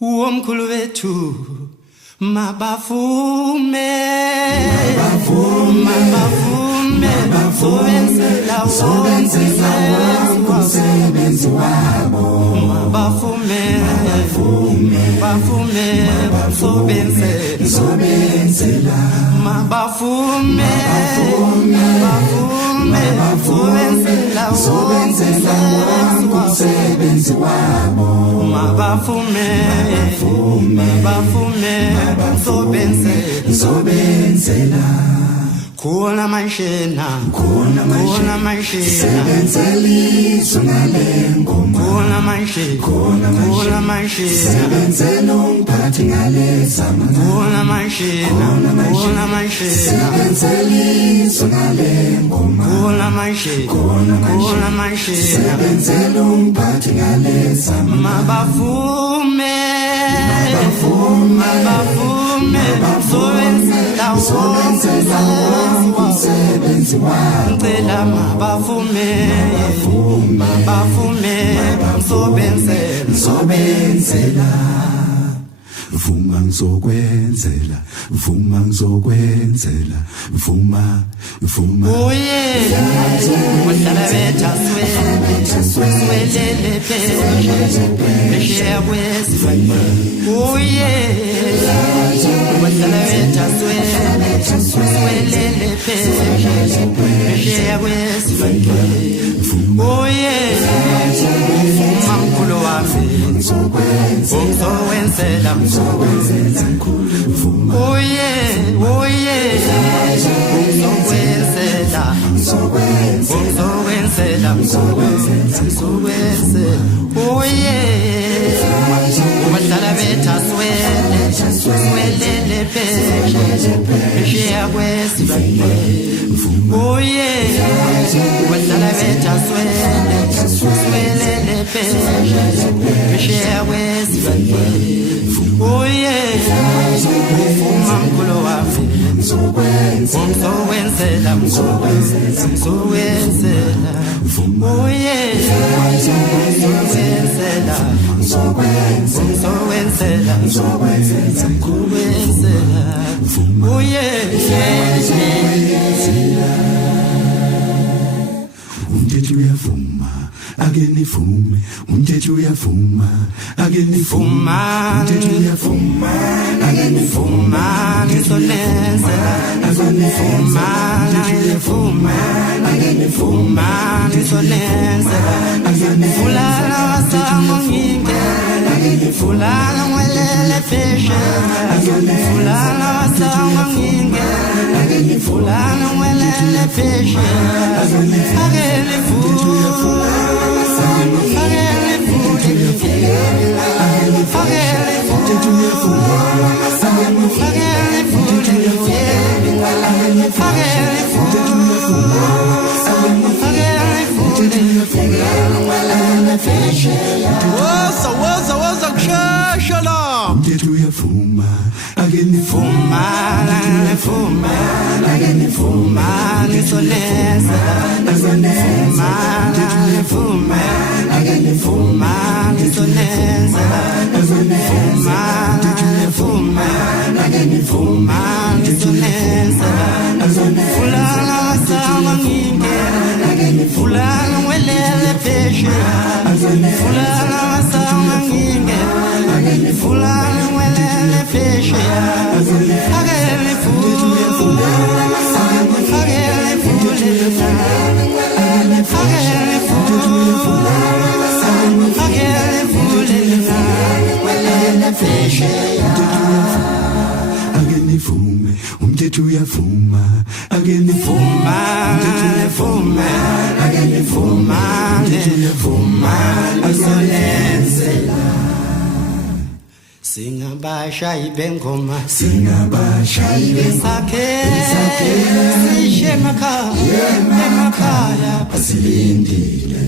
Uomkhulu wethu mabafume sobenzela umsebenzi wabo mabafume sobenzela mabafume sobenzela umsebenzi wabo mabafume sobenzela khona mashena sebenzela izwe ngalengoma khona mashena sebenzela umphathi ngalezama khona mashena sebenzela izwe ngalengoma khona mashena sebenzela umphathi ngalezama mabafume sobenzela umsebenzi wabo ngicela mabafume sobenzela vuma ngizokwenzela uye uhlala betha swelele phesheya kwesifana uye uhlala betha swelele phesheya kwesifana uye mamkhulu wami ungizowenzela uye ungizowenzela uye ubahlala betha swelele phesheya kwesifana uye ubahlala betha swelele phesheya kwesifana uye uvuma mkhulu wami ungizowenzela uye ungizowenzela uye umthetho uyavuma ake nivume umthetho uyavuma ake nivume umthetho uyavuma ake nivume nizonenzela nizonenzela fulana wasango ngingena fulana ngwelele pheshe fulana wasango ngingena fulana ngwelele pheshe akele waza kushesha umthetho uyavuma ake nifuma nizonenzela fulana wasanga ngingena fulana ngwelele pheshe fulana wasanga ngingena fulana ngwelele pheshe akele nivume umthetho uyavuma ake nivume azolenzela singabashayi bengoma sakhe sishe emakhaya basilindile